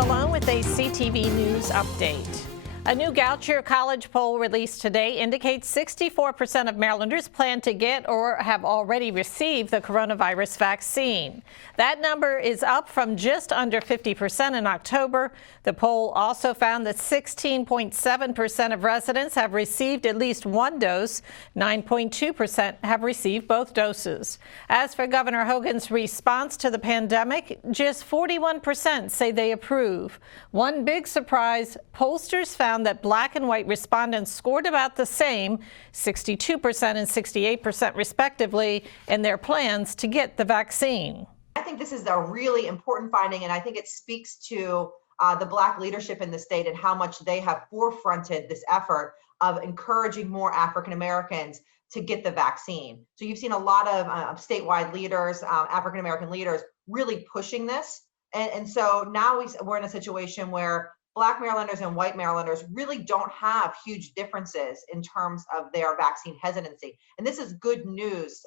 Malone with a CTV News update. A new Goucher College poll released today indicates 64% of Marylanders plan to get or have already received the coronavirus vaccine. That number is up from just under 50% in October. The poll also found that 16.7% of residents have received at least one dose. 9.2% have received both doses. As for Governor Hogan's response to the pandemic, just 41% say they approve. One big surprise, pollsters found that black and white respondents scored about the same, 62% and 68% respectively, in their plans to get the vaccine. I think this is a really important finding, and I think it speaks to the black leadership in the state and how much they have forefronted this effort of encouraging more African Americans to get the vaccine. So you've seen a lot of statewide leaders, African American leaders, really pushing this. And so now we're in a situation where Black Marylanders and white Marylanders really don't have huge differences in terms of their vaccine hesitancy. And this is good news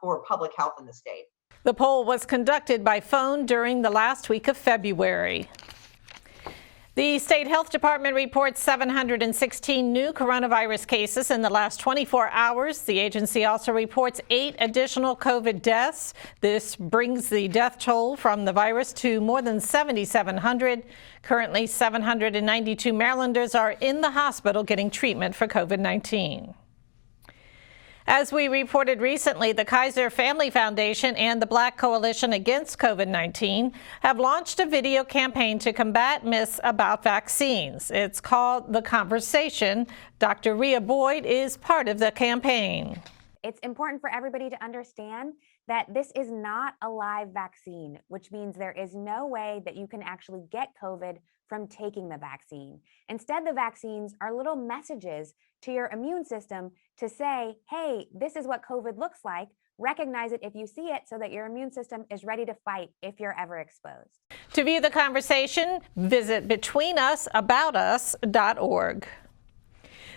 for public health in the state. The poll was conducted by phone during the last week of February. The state health department reports 716 new coronavirus cases in the last 24 hours. The agency also reports 8 additional COVID deaths. This brings the death toll from the virus to more than 7,700. Currently, 792 Marylanders are in the hospital getting treatment for COVID-19. As we reported recently, the Kaiser Family Foundation and the Black Coalition Against COVID-19 have launched a video campaign to combat myths about vaccines. It's called The Conversation. Dr. Rhea Boyd is part of the campaign. It's important for everybody to understand that this is not a live vaccine, which means there is no way that you can actually get COVID from taking the vaccine. Instead, the vaccines are little messages to your immune system to say, hey, this is what COVID looks like. Recognize it if you see it so that your immune system is ready to fight if you're ever exposed. To view the conversation, visit betweenusabout.us.org.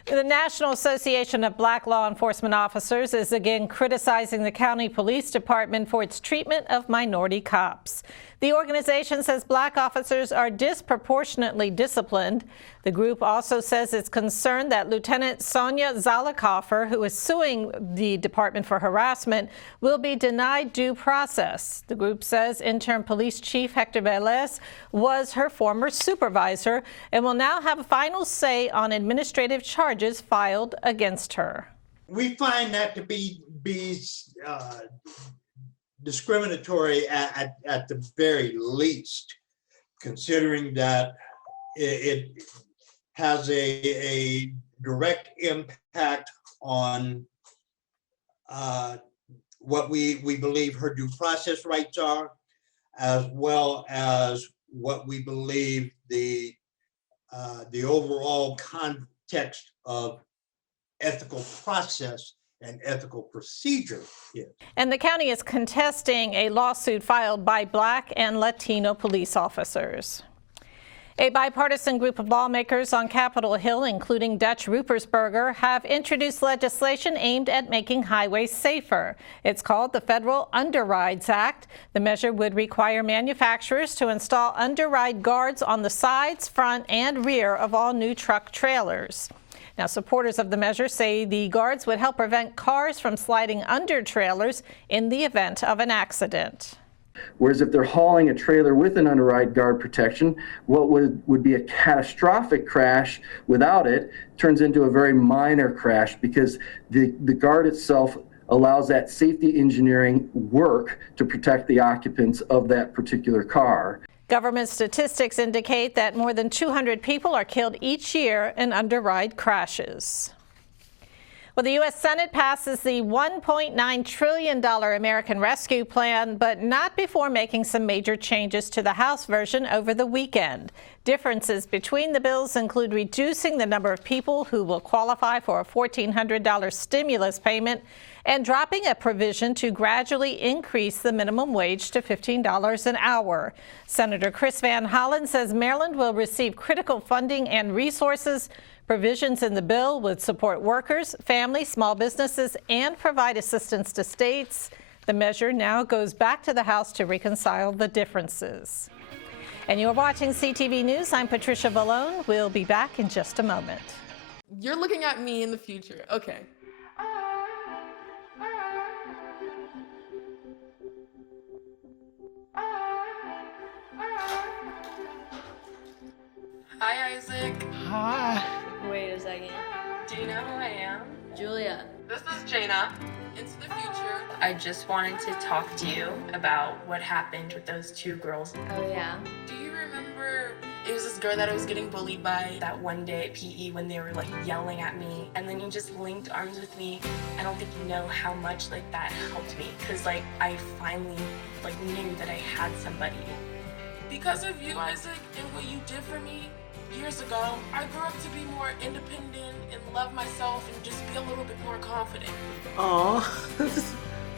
The National Association of Black Law Enforcement Officers is again criticizing the county police department for its treatment of minority cops. The organization says black officers are disproportionately disciplined. The group also says it's concerned that Lieutenant Sonia Zalikofer, who is suing the department for harassment, will be denied due process. The group says interim police chief Hector Velez was her former supervisor and will now have a final say on administrative charges filed against her. We find that to be discriminatory at the very least, considering that it has a direct impact on what we believe her due process rights are, as well as what we believe the overall context of ethical process and ethical procedure is. And the county is contesting a lawsuit filed by Black and Latino police officers. A bipartisan group of lawmakers on Capitol Hill, including Dutch Ruppersberger, have introduced legislation aimed at making highways safer. It's called the Federal Underrides Act. The measure would require manufacturers to install underride guards on the sides, front, and rear of all new truck trailers. Now, supporters of the measure say the guards would help prevent cars from sliding under trailers in the event of an accident. Whereas if they're hauling a trailer with an underride guard protection, what would be a catastrophic crash without it turns into a very minor crash, because the guard itself allows that safety engineering work to protect the occupants of that particular car. Government statistics indicate that more than 200 people are killed each year in underride crashes. Well, the U.S. Senate passes the $1.9 trillion American Rescue Plan, but not before making some major changes to the House version over the weekend. Differences between the bills include reducing the number of people who will qualify for a $1,400 stimulus payment and dropping a provision to gradually increase the minimum wage to $15 an hour. Senator Chris Van Hollen says Maryland will receive critical funding and resources. Provisions in the bill would support workers, families, small businesses, and provide assistance to states. The measure now goes back to the House to reconcile the differences. And you're watching CTV News. I'm Patricia Vallone. We'll be back in just a moment. You're looking at me in the future. Okay. Hi, Isaac. Hi. Wait a second. Do you know who I am? Julia. This is Jaina. Into the future. I just wanted to talk to you about what happened with those two girls. Oh yeah. Do you remember it was this girl that I was getting bullied by that one day at PE when they were like yelling at me, and then you just linked arms with me? I don't think you know how much like that helped me, because like I finally like knew that I had somebody. Because of you, Isaac, and what you did for me years ago, I grew up to be more independent and love myself and just be a little bit more confident. Aw,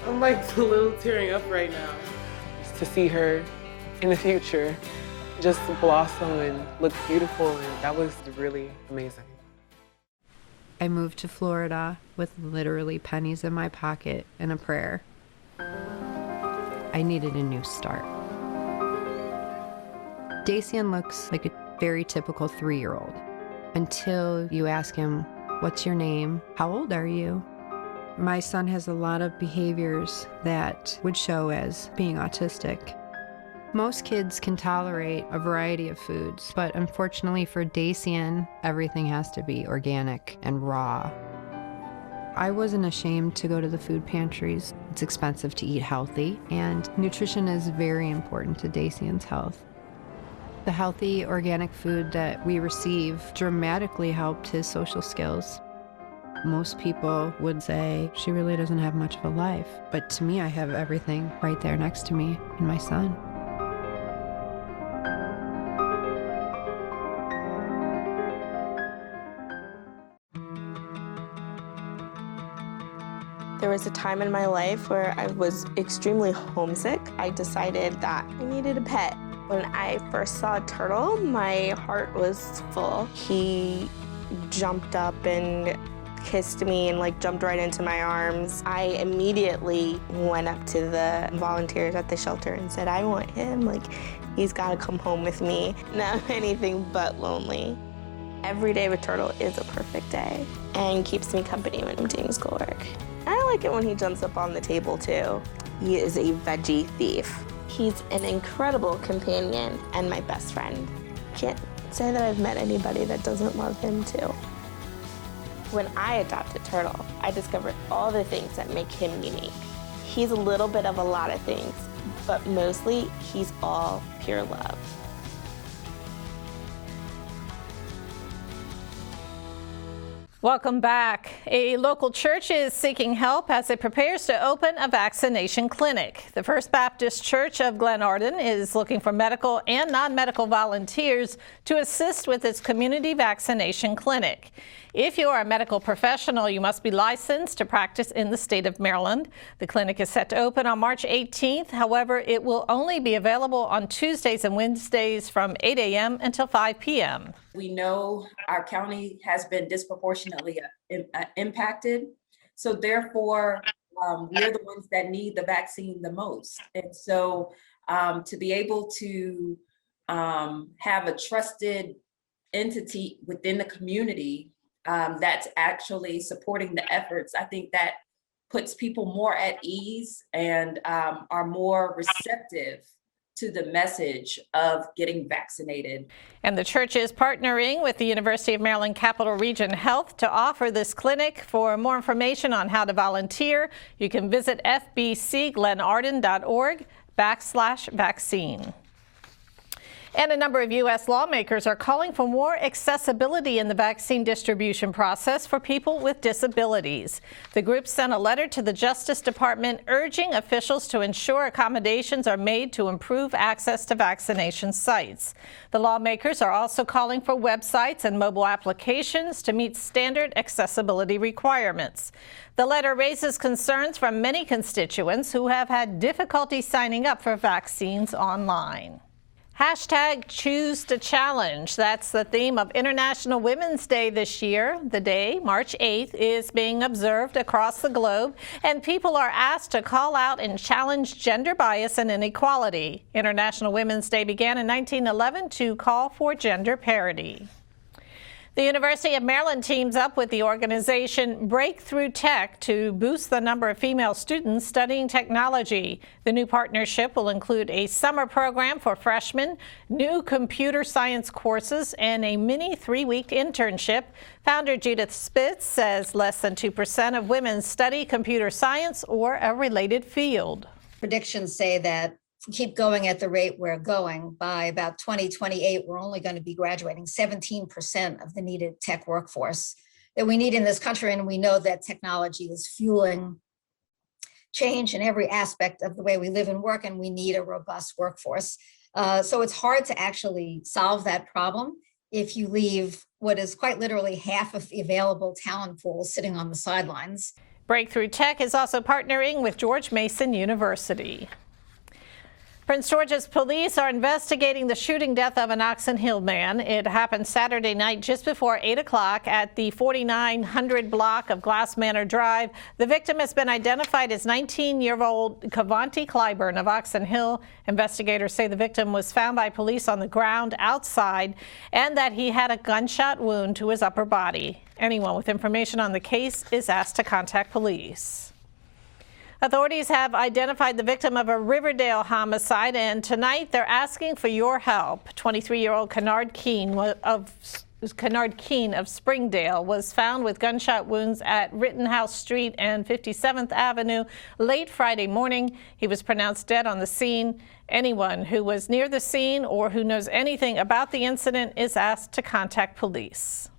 I'm like a little tearing up right now. Just to see her in the future just blossom and look beautiful, and that was really amazing. I moved to Florida with literally pennies in my pocket and a prayer. I needed a new start. Dacian looks like a very typical 3-year-old until you ask him, "What's your name? How old are you?" My son has a lot of behaviors that would show as being autistic. Most kids can tolerate a variety of foods, but unfortunately for Dacian, everything has to be organic and raw. I wasn't ashamed to go to the food pantries. It's expensive to eat healthy, and nutrition is very important to Dacian's health. The healthy organic food that we receive dramatically helped his social skills. Most people would say she really doesn't have much of a life, but to me, I have everything right there next to me and my son. There was a time in my life where I was extremely homesick. I decided that I needed a pet. When I first saw a turtle, my heart was full. He jumped up and kissed me and like jumped right into my arms. I immediately went up to the volunteers at the shelter and said, "I want him, like he's gotta come home with me." Now I'm anything but lonely. Every day with Turtle is a perfect day and keeps me company when I'm doing schoolwork. I like it when he jumps up on the table too. He is a veggie thief. He's an incredible companion and my best friend. Can't say that I've met anybody that doesn't love him too. When I adopted Turtle, I discovered all the things that make him unique. He's a little bit of a lot of things, but mostly he's all pure love. Welcome back. A local church is seeking help as it prepares to open a vaccination clinic. The First Baptist Church of Glen Arden is looking for medical and non-medical volunteers to assist with its community vaccination clinic. If you are a medical professional, you must be licensed to practice in the state of Maryland. The clinic is set to open on March 18th. However, it will only be available on Tuesdays and Wednesdays from 8 a.m. until 5 p.m. We know our county has been disproportionately impacted. So therefore, we're the ones that need the vaccine the most. And so to be able to have a trusted entity within the community that's actually supporting the efforts, I think that puts people more at ease and are more receptive to the message of getting vaccinated. And the church is partnering with the University of Maryland Capital Region Health to offer this clinic. For more information on how to volunteer, you can visit fbcglenarden.org/vaccine. And a number of U.S. lawmakers are calling for more accessibility in the vaccine distribution process for people with disabilities. The group sent a letter to the Justice Department urging officials to ensure accommodations are made to improve access to vaccination sites. The lawmakers are also calling for websites and mobile applications to meet standard accessibility requirements. The letter raises concerns from many constituents who have had difficulty signing up for vaccines online. Hashtag Choose to Challenge. That's the theme of International Women's Day this year. The day, March 8th, is being observed across the globe, and people are asked to call out and challenge gender bias and inequality. International Women's Day began in 1911 to call for gender parity. The University of Maryland teams up with the organization Breakthrough Tech to boost the number of female students studying technology. The new partnership will include a summer program for freshmen, new computer science courses, and a mini 3-week internship. Founder Judith Spitz says less than 2% of women study computer science or a related field. Predictions say that keep going at the rate we're going, by about 2028, we're only going to be graduating 17% of the needed tech workforce that we need in this country. And we know that technology is fueling change in every aspect of the way we live and work, and we need a robust workforce. So it's hard to actually solve that problem if you leave what is quite literally half of the available talent pool sitting on the sidelines. Breakthrough Tech is also partnering with George Mason University. Prince George's police are investigating the shooting death of an Oxon Hill man. It happened Saturday night just before 8 o'clock at the 4900 block of Glass Manor Drive. The victim has been identified as 19-year-old Cavanti Clyburn of Oxon Hill. Investigators say the victim was found by police on the ground outside and that he had a gunshot wound to his upper body. Anyone with information on the case is asked to contact police. Authorities have identified the victim of a Riverdale homicide, and tonight they're asking for your help. 23-year-old Kennard Keene of Springdale was found with gunshot wounds at Rittenhouse Street and 57th Avenue late Friday morning. He was pronounced dead on the scene. Anyone who was near the scene or who knows anything about the incident is asked to contact police.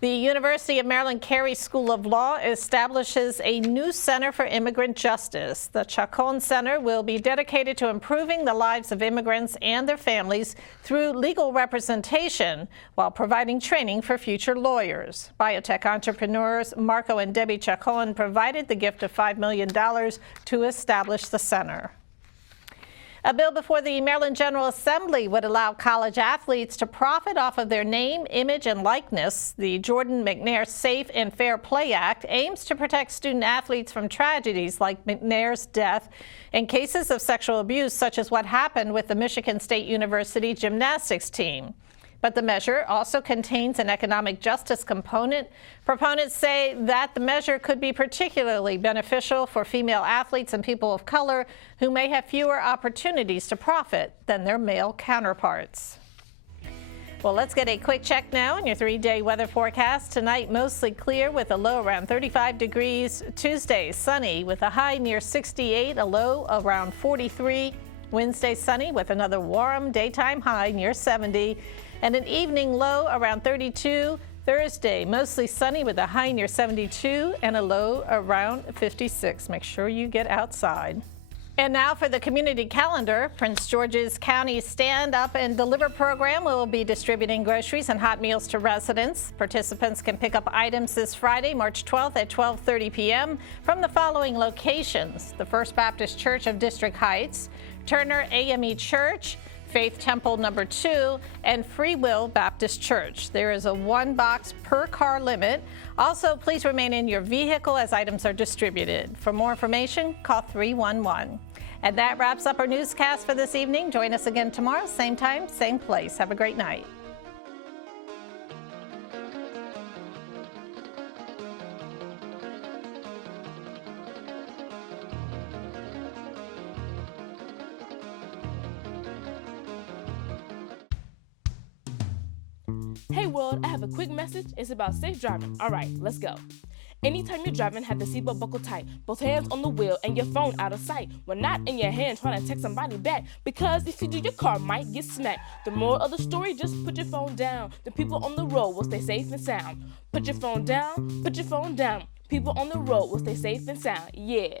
The University of Maryland Carey School of Law establishes a new Center for Immigrant Justice. The Chacon Center will be dedicated to improving the lives of immigrants and their families through legal representation while providing training for future lawyers. Biotech entrepreneurs Marco and Debbie Chacon provided the gift of $5 million to establish the center. A bill before the Maryland General Assembly would allow college athletes to profit off of their name, image, and likeness. The Jordan McNair Safe and Fair Play Act aims to protect student athletes from tragedies like McNair's death and cases of sexual abuse, such as what happened with the Michigan State University gymnastics team. But the measure also contains an economic justice component. Proponents say that the measure could be particularly beneficial for female athletes and people of color who may have fewer opportunities to profit than their male counterparts. Well, let's get a quick check now on your 3-day weather forecast. Tonight, mostly clear with a low around 35 degrees. Tuesday, sunny with a high near 68, a low around 43. Wednesday, sunny with another warm daytime high near 70. And an evening low around 32. Thursday, mostly sunny with a high near 72 and a low around 56. Make sure you get outside. And now for the community calendar. Prince George's County Stand Up and Deliver program will be distributing groceries and hot meals to residents. Participants can pick up items this Friday, March 12th at 12:30 p.m. from the following locations: the First Baptist Church of District Heights, Turner AME Church, Faith Temple number 2, and Free Will Baptist Church. There is a 1 box per car limit. Also, please remain in your vehicle as items are distributed. For more information, call 311. And that wraps up our newscast for this evening. Join us again tomorrow, same time, same place. Have a great night. Hey world, I have a quick message. It's about safe driving. All right, let's go. Anytime you're driving, have the seatbelt buckled tight, both hands on the wheel and your phone out of sight. When not in your hand trying to text somebody back, because if you do, your car might get smacked. The moral of the story, just put your phone down. The people on the road will stay safe and sound. Put your phone down, put your phone down. People on the road will stay safe and sound. Yeah.